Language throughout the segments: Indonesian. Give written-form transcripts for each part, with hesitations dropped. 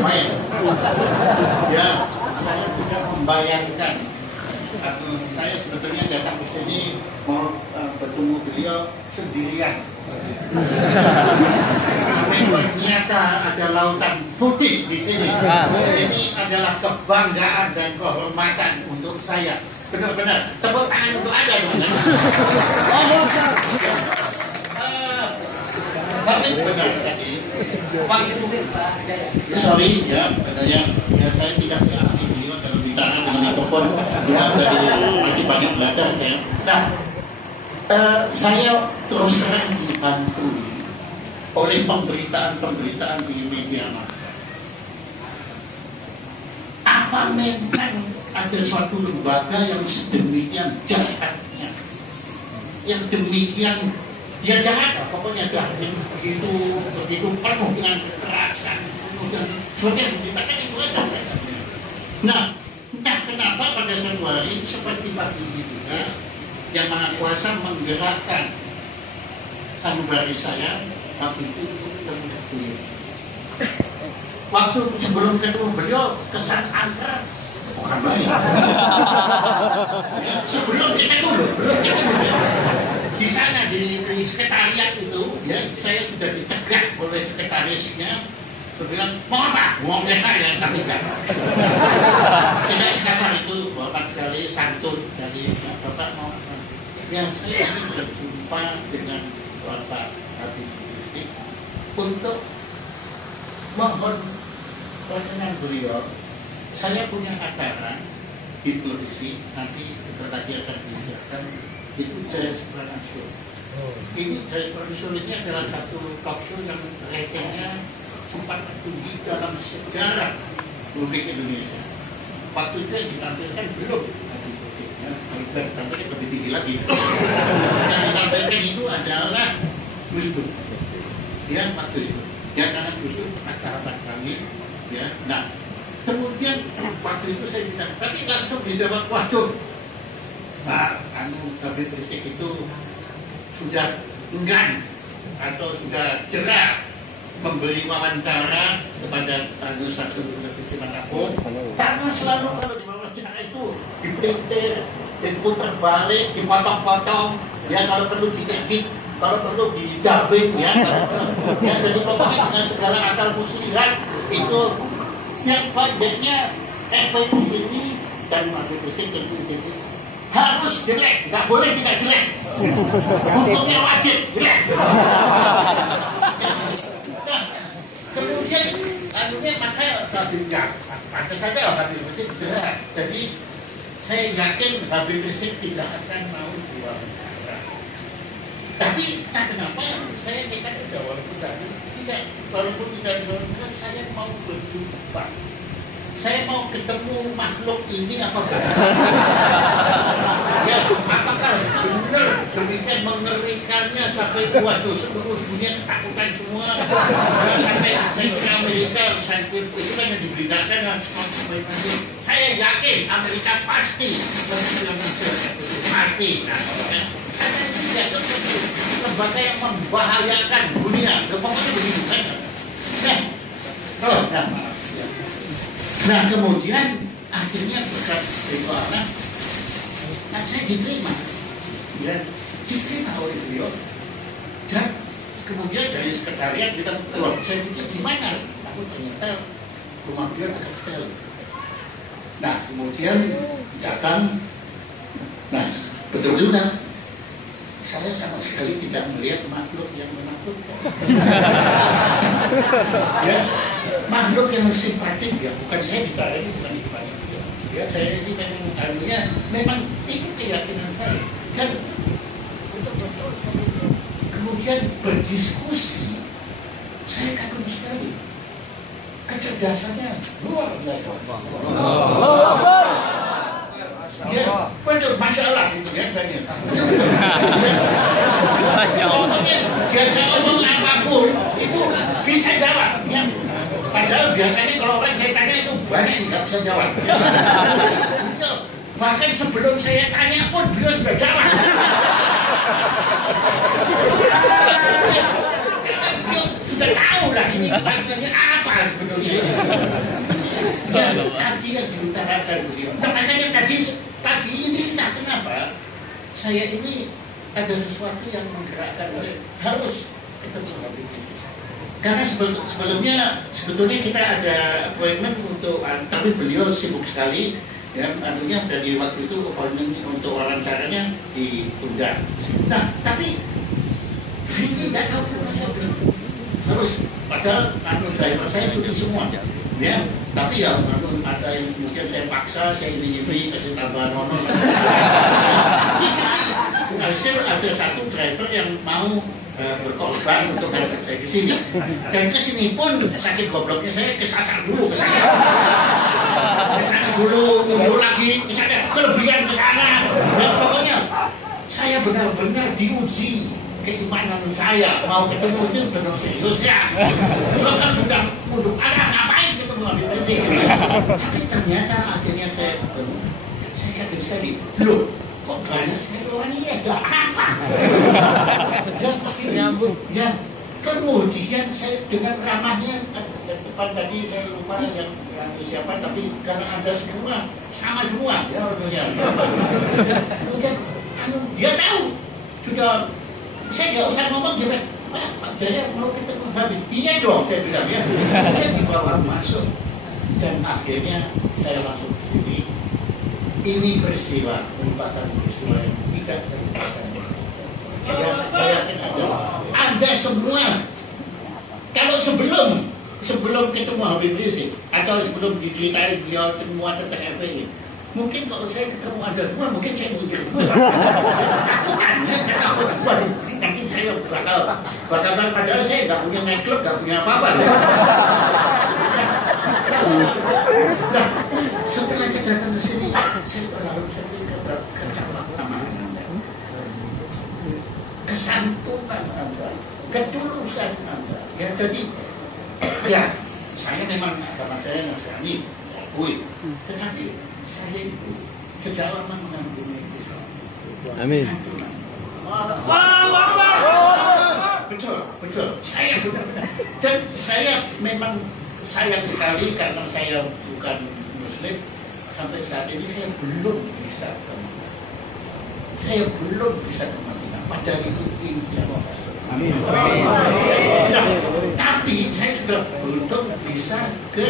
main. Ya, saya tidak membayangkan. Saya sebetulnya datang ke sini mau bertemu beliau sendirian. Tapi ternyata ada lautan putih di sini. Ini adalah kebanggaan dan kehormatan untuk saya. Benar-benar tepuk tangan untuk Anda, tapi benar tadi. Sorry ya, katanya ya saya tidak seperti beliau dalam bicara dengan mikrofon. Ya, dari masih banyak belajar saya. Nah, saya terus terang dibantu oleh pemberitaan di media massa. Apa memang ada suatu lembaga yang sedemikian jahatnya, yang demikian ya jahat, pokoknya jahat, begitu penuh dengan kekerasan, seperti yang diceritakan itu aja. Nah, entah kenapa pada suatu hari seperti pagi ini juga Yang Maha Kuasa menggerakkan sanubari saya waktu itu untuk ketemu beliau. Waktu sebelum ketemu beliau kesan angker bukan baik. Ya, sebelum ketemu di sana di sekretariat itu, ya saya sudah dicegah oleh sekretarisnya. Dia bilang, mau apa? Mau mereka yang kami enggak. Tidak sekasar itu, Bapak sekali santun dari Bapak mau apa? Yang saya ingin berjumpa dengan Bapak Habib Rizik untuk mohon perkenan beliau. Saya punya acara di televisi, nanti lagi akan diadakan, itu Jaya Sebrana Show. Ini Jaya Sebrana Show ini adalah satu talk show yang ratingnya sempat tertinggi dalam sejarah publik Indonesia. Waktu itu yang ditampilkan belum, tampilkan lebih tinggi lagi. Yang ditampilkan itu adalah Gus Dur. Ya, waktu itu. Ya, karena Gus Dur masyarakat kami. Ya, nah, kemudian waktu itu saya bilang, tapi langsung dijawab, waduh, Pak, Habib Rizik itu sudah enggan atau sudah jerah memberi wawancara kepada satu televisi manapun, karena selalu kalau di wawancara itu dipelintir, diputar balik, dipotong-potong, ya kalau perlu diedit, kalau perlu didubbing, ya, ya jadi pokoknya dengan segala akal muslihat itu yang baiknya ini dan Habib Rizik tentu ini harus jelek, nggak boleh tidak jelek, hukumnya wajib jelek. Kemudian anunya maka Habibnya pantas saja Habib Rizik jelas. Jadi saya yakin Habib Rizik tidak akan mau diwawancara. Tapi entah kenapa saya nekat saja walaupun tidak diwawancara, saya mau berjumpa. Saya mau ketemu makhluk ini apa bukan? Ya, apakah benar demikian mengerikannya sampai waduh seluruh dunia ketakutan semua? Sampai saya ke Amerika, saya itu kan yang diberitakan saya yakin Amerika pasti pasti. Nah, karena ini dianggap lembaga yang membahayakan dunia. Pokoknya begitu kan? Nah, kemudian akhirnya berkat doa, nah saya diterima, ya, diterima oleh beliau. Dan kemudian dari sekretariat bilang, loh, saya pikir gimana? Aku ternyata rumah beliau dekat sekali. Nah, kemudian datang, nah betul juga. Saya sama sekali tidak melihat makhluk yang menakutkan. Ya, makhluk yang simpatik ya, bukan saya bicara ini bukan ibadah. Ya, saya ini memang artinya memang itu keyakinan saya. Dan untuk betul saya kemudian berdiskusi, saya kagum sekali. Kecerdasannya luar biasa. Ya, betul, Masya Allah gitu ya, banyak. Masya Allah. Diajak ngomong apapun itu bisa jawab. Ya. Padahal biasanya kalau orang saya tanya itu banyak yang nggak bisa jawab. Bahkan sebelum saya tanya pun beliau sudah jawab. Karena beliau sudah tahu lah ini maknanya apa sebetulnya. Ya, tadi yang diutarakan beliau. Nah, makanya tadi pagi ini entah kenapa saya ini ada sesuatu yang menggerakkan saya harus ketemu Habib Rizik. Karena sebetulnya kita ada appointment untuk, tapi beliau sibuk sekali. Ya, anunya dari waktu itu appointment untuk wawancaranya ditunda. Nah, tapi hari ini nggak tahu terus padahal driver saya cuti semua. Ya, tapi ya ada yang mungkin saya paksa, saya ini kasih tambahan honor. Hasil ada satu driver yang mau berkorban untuk ngangkat saya ke sini. Dan ke sini pun saking gobloknya saya kesasar dulu ke sana. Ke sana dulu, tunggu lagi, misalnya kelebihan ke sana. Ya, pokoknya saya benar-benar diuji keimanan saya. Mau ketemu itu benar serius ya. Sebab kalau sudah mundur arah ngapain ketemu Habib Rizik. Tapi ternyata akhirnya saya ketemu. Saya kaget sekali. Loh, kok banyak sekali orang ini ada apa? Ya, kemudian saya dengan ramahnya depan tadi saya lupa yang siapa, tapi karena Anda semua sama semua ya orangnya. Kemudian dia tahu sudah, saya nggak usah ngomong dia Pak Jaya mau ketemu Habib. Iya dong, saya bilang ya. Dia dibawa masuk dan akhirnya saya masuk ke sini. Ini peristiwa merupakan peristiwa yang tidak terlupakan. Ya, bayangkan Anda semua kalau sebelum ketemu Habib Rizik atau sebelum diceritain beliau semua tentang FPI, mungkin kalau saya ketemu Anda semua mungkin saya mikir takutan ya, takutan. Waduh, nanti saya bakal padahal saya nggak punya nightclub, nggak punya apa-apa. Nah, setelah saya datang ke sini, saya berharap saya kesantunan Anda, ketulusan Anda. Ya, jadi ya saya memang agama saya Nasrani, akui. Tetapi saya itu sejak lama mengagumi Islam. Amin. Betul. Saya benar-benar. Dan saya memang sayang sekali karena saya bukan Muslim. Sampai saat ini saya belum bisa ke Madinah. Saya belum bisa ke Madinah. Padahal itu impian saya. Amin. Nah, tapi saya sudah beruntung bisa ke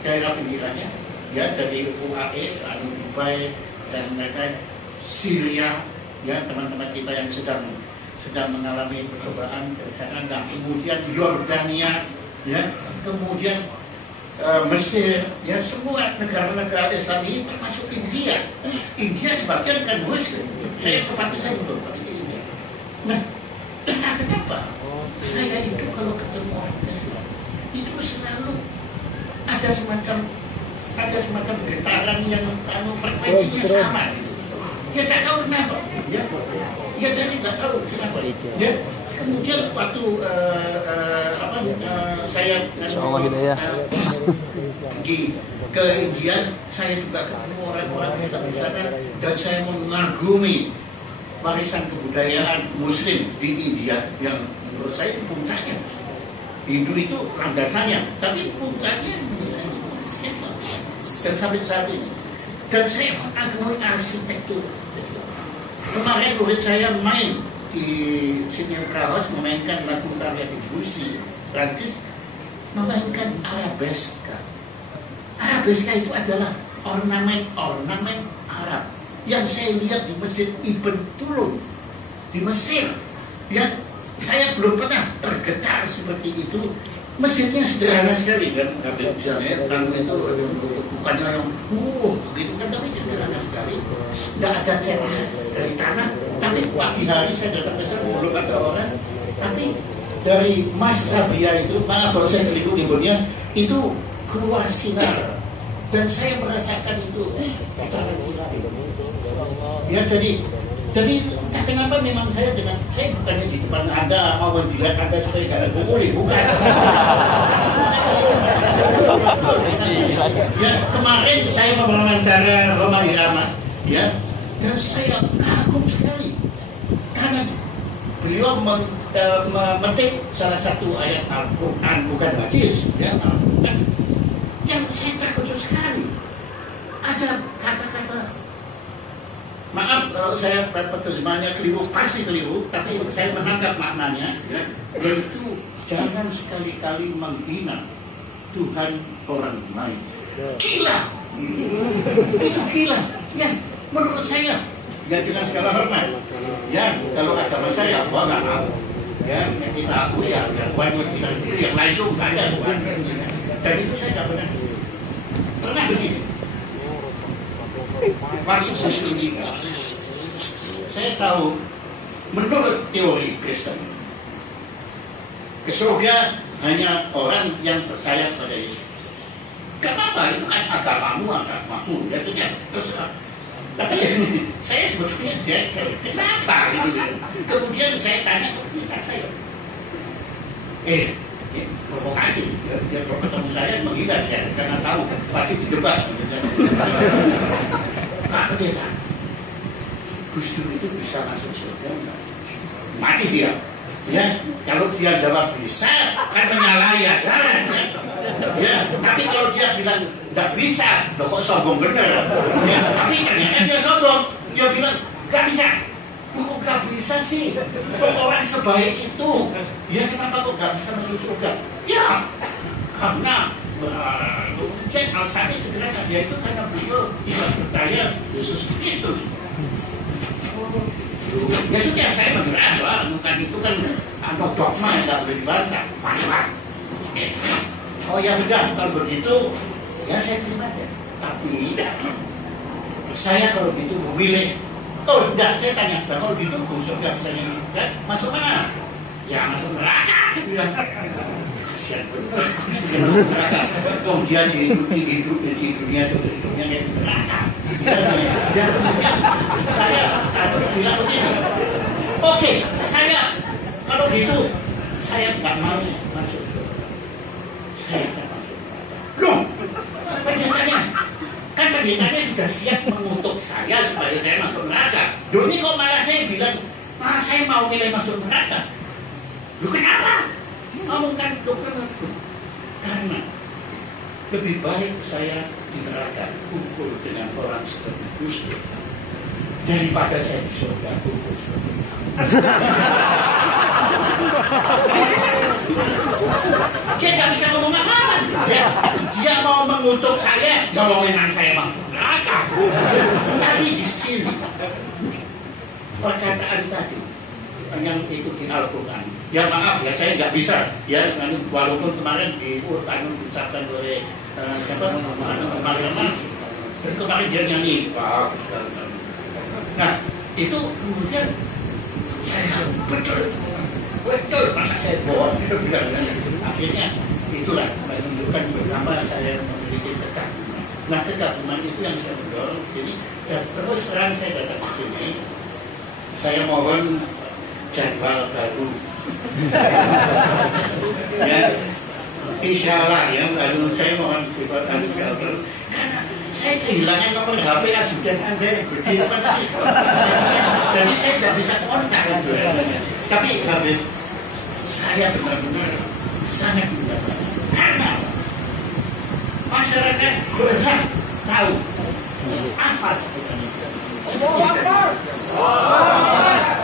daerah pinggirannya, ya dari UAE, Dubai dan mereka Syria, ya teman-teman kita yang sedang mengalami percobaan ke sana. Nah, kemudian Yordania, ya kemudian Mesir, ya semua negara-negara Islam ini termasuk India. India sebagian kan Muslim. Saya tepatnya saya belum pergi ke India. Nah, kenapa? Saya itu kalau ketemu orang Islam itu selalu ada semacam getaran yang frekuensinya sama. Ya tak tahu kenapa. Ya jadi nggak tahu kenapa. Ya kemudian waktu saya pergi ke India, saya juga ketemu orang-orang Islam di sana dan saya mengagumi warisan kebudayaan Muslim di India yang menurut saya itu puncaknya. Hindu itu landasannya, tapi puncaknya menurut saya Islam. Dan sampai saat ini, dan saya mengagumi arsitektur. Kemarin murid saya main di Sydney Opera House memainkan lagu karya Debussy, Prancis, memainkan arabeska. Arabeska itu adalah ornamen Arab yang saya lihat di Masjid Ibn Tulun di Mesir. Yang saya belum pernah tergetar seperti itu. Masjidnya sederhana sekali kan, misalnya lalu itu bukannya yang gitu kan, tapi sederhana sekali. Tidak ada catnya dari tanah. Tapi pagi hari saya datang ke sana belum ada orang. Tapi dari Mas Rabia itu, malah kalau saya keliput-liputnya itu keluar sinar. Dan saya merasakan itu putaran ilahi. Ya jadi entah kenapa memang saya bukannya di depan Anda mau menjilat Anda supaya tidak pukuli, bukan. Ya kemarin saya mewawancara Roma Irama, ya, dan saya kagum sekali karena beliau memetik salah satu ayat Al-Quran, bukan hadis, ya, Al-Quran, yang saya terkejut sekali. Ada kata-kata, maaf kalau saya penerjemahannya keliru, pasti keliru, tapi saya menangkap maknanya, ya, yaitu jangan sekali-kali menghina Tuhan orang lain. Gila, itu gila. Ya, menurut saya, ya dengan segala hormat, ya kalau agama saya, gua nggak mau. Ya, yang kita akui ya, yang banyak kita sendiri, yang lain itu nggak ada, bukan. Dan itu saya nggak pernah begini. Masuk sosiologi, saya tahu menurut teori Kristen, ke surga hanya orang yang percaya pada Yesus. Gak apa-apa, itu kan agamamu, ya itu ya terserah. Tapi saya sebetulnya jengkel, kenapa gitu? Kemudian saya tanya ke kita saya, provokasi, dia ketemu saya menghindar ya, karena tahu pasti dijebak. Pak Pendeta, Gus Dur itu bisa masuk surga enggak? Mati dia. Ya, kalau dia jawab bisa, kan menyalahi ajaran ya. Ya, tapi kalau dia bilang nggak bisa, loh kok sombong bener. Ya, tapi ternyata dia sombong. Dia bilang nggak bisa. Kok nggak bisa sih? Kok orang sebaik itu? Ya kenapa kok nggak bisa masuk surga? Ya, karena mungkin alasannya sebenarnya dia itu karena beliau tidak percaya Yesus Kristus. Ya sudah, saya mengerti lah, bukan itu kan atau dogma yang tidak boleh dibantah. Mantap. Oh ya udah, kalau begitu ya saya terima deh. Tapi saya kalau gitu memilih. Oh enggak, saya tanya, kalau gitu Gus nggak bisa surga, masuk mana? Ya masuk neraka. Dia bilang, kasihan bener Gus neraka. Oh dia di dunia itu hidupnya kayak neraka. Dan kemudian saya bilang begini, oke, saya kalau gitu saya nggak mau masuk. Saya nggak masuk. Loh, pendetanya sudah siap mengutuk saya supaya saya masuk neraka. Loh ini kok malah saya bilang, malah saya mau milih masuk neraka. Loh kenapa? Kamu kan dokter. Karena lebih baik saya di neraka kumpul dengan orang seperti Gus Dur daripada saya di surga kumpul seperti itu. Dia nggak bisa ngomong apa-apa. Dia mau mengutuk saya, jawabin saya masuk neraka. Tapi di sini perkataan tadi yang itu di Al-Quran. Ya maaf ya, saya nggak bisa. Ya, walaupun kemarin diucapkan oleh siapa? Kemarin dan kemarin dia nyanyi. Nah, itu kemudian saya betul masa saya bohong. Akhirnya itulah menunjukkan betapa saya memiliki kekaguman. Nah, kekaguman itu yang saya mendorong. Jadi terus terang saya datang ke sini. Saya mohon jadwal baru. Ya, insya Allah ya, lalu saya mohon dibuatkan jadwal. Karena saya kehilangan nomor HP ajudan Anda di depan ini. Jadi saya tidak bisa kontak. Tapi Habib, saya benar-benar sangat mendapatkan. Karena masyarakat berhak tahu apa sebenarnya.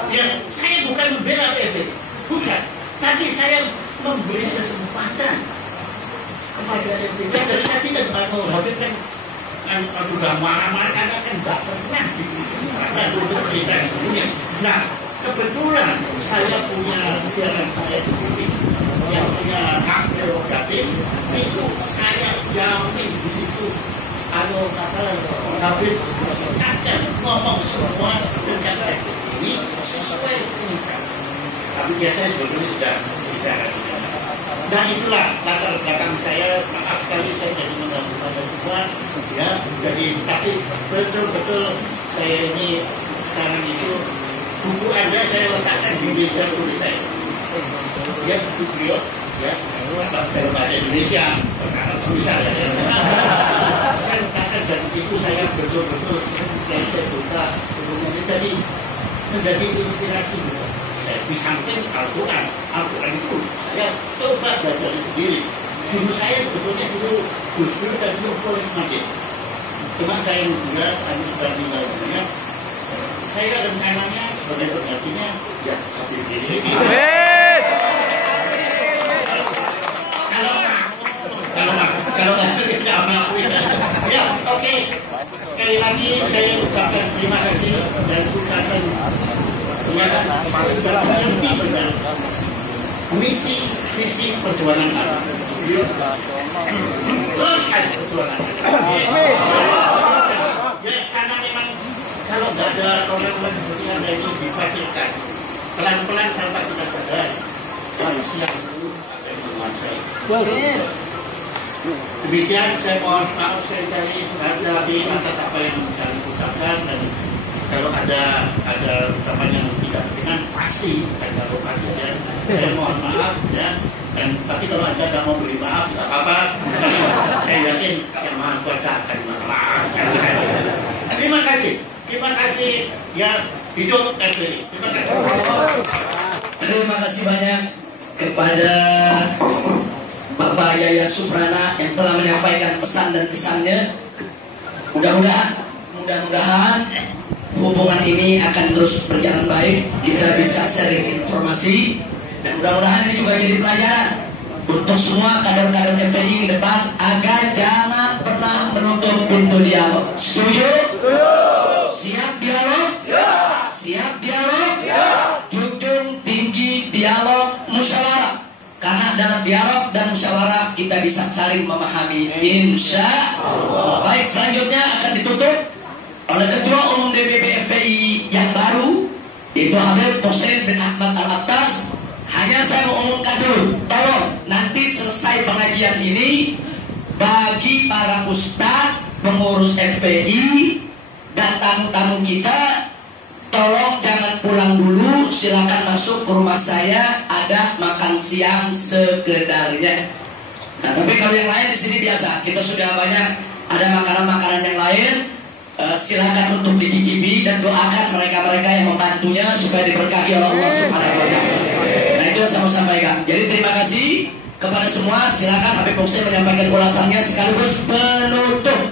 Ya, saya bukan membela PBB, bukan. Tapi saya memberi kesempatan kepada PBB. Dari tadi kan Pak Habib kan sudah marah-marah karena kan tidak pernah untuk cerita di dunia. Nah, kebetulan saya punya siaran saya di TV yang punya hak prerogatif, itu saya jamin di situ. Kalau kata Habib sengaja ngomong semua dengan ini sesuai dengan. Tapi biasanya sebetulnya sudah bicara. Dan itulah latar belakang saya. Maaf sekali saya jadi mengganggu pada semua. Ya, jadi tapi betul-betul saya ini sekarang itu buku Anda saya letakkan di meja tulis saya. Ya, buku beliau, ya, dalam bahasa Indonesia, misalnya. Saya letakkan dan itu saya betul-betul yang saya buka jadi menjadi inspirasi. di samping Al-Quran itu saya coba belajar sendiri. Guru saya sebetulnya dulu Gus Dur dan dulu Polis Majid. Cuma saya juga kami sudah tinggal dunia. Saya rencananya sebagai penggantinya ya Habib Rizik. Kalau tidak mengakui ya oke. Sekali lagi saya ucapkan terima kasih dan ucapkan ternyata sudah mengerti benar misi visi perjuangan Anda. Terus ada perjuangan. Ya karena memang kalau nggak ada orang-orang seperti Anda ini difasilkan pelan-pelan tanpa kita sadar siang dulu akan menguasai. Demikian saya mohon maaf sekali lagi atas apa yang saya ucapkan, dan kalau ada ucapan yang tidak berkenan pasti ada lokasi ya. Saya mohon maaf ya. Dan tapi kalau Anda tidak mau beri maaf tidak apa-apa. Saya yakin Yang Maha Kuasa akan memaafkan. Terima kasih ya hidup FPI. Terima kasih banyak kepada Bapak Yaya Suprana yang telah menyampaikan pesan dan kesannya. Mudah-mudahan hubungan ini akan terus berjalan baik. Kita bisa sharing informasi dan mudah-mudahan ini juga jadi pelajaran untuk semua kader-kader FPI ke depan agar jangan pernah menutup pintu dialog. Setuju? Siap dialog? Siap dialog? Junjung tinggi dialog musyawarah. Karena dalam dialog dan musyawarah kita bisa saling memahami, insya Allah. Baik, selanjutnya akan ditutup oleh Ketua Umum DPP FPI yang baru, yaitu Habib Hussein bin Ahmad Al-Attas. Hanya saya mau umumkan dulu, tolong nanti selesai pengajian ini bagi para ustadz, pengurus FPI dan tamu-tamu kita, tolong jangan pulang dulu, silakan masuk ke rumah saya, ada makan siang sekedarnya. Nah, tapi kalau yang lain di sini biasa, kita sudah banyak ada makanan-makanan yang lain. Silakan untuk dicicipi dan doakan mereka-mereka yang membantunya supaya diberkahi oleh Allah Subhanahu wa taala. Nah, itu yang saya mau sampaikan. Jadi terima kasih kepada semua. Silakan Habib Hussein menyampaikan ulasannya sekaligus penutup.